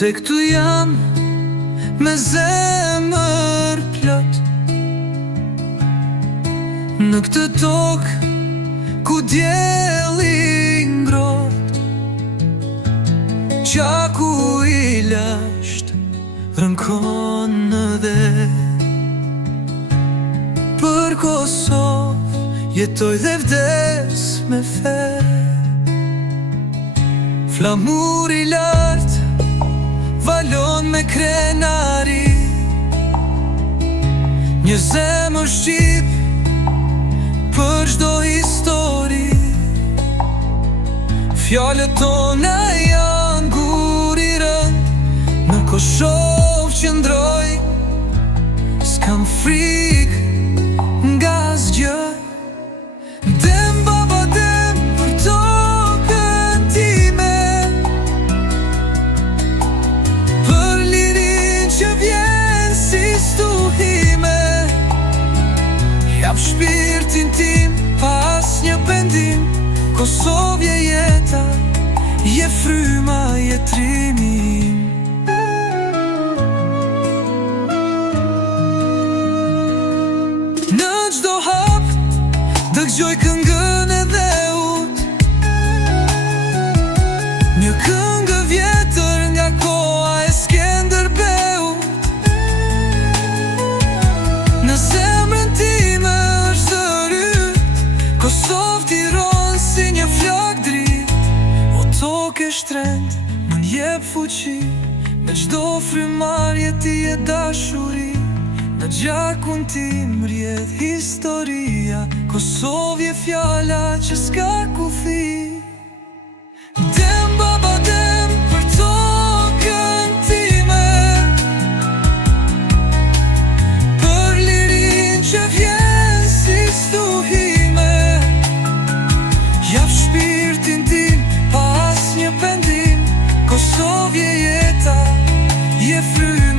Se këtu jam me zemër plot, në këtë tokë ku dielli ngrohtë, qaku i lasht rënkon në dhe. Për Kosovë jetoj dhe vdes me fe, flamur i lartë valon me krenari, një zemër shqip për çdo histori. Fjalët tona janë gur i rënd, në Kosovë qëndroj, s'kam frikë nga asgjë. Dem baba dem për tokën time, për lirin që vjen si stuhime. Jap shpirtin tim pas një pendim, Kosovë je jeta, je fryma, je trimi im. Në çdo hap dëgjoj këngën e dheut, një këngë vjetër nga koha e Skenderbeut. Në zemrën time është zëryt, Kosovë Tiranë si një flak dritë. O tokë e shtrenjtë, më njep fuqi, me çdo frymarrje ti je dashuri. Në gjakun tim rjedh historia, Kosovë je fjala që s'ka kufi. Dem baba dem për tokën time, për lirin që vjen si stuhime. Jap shpirtin tim pas një pendim, Kosovë je jeta, je fryma.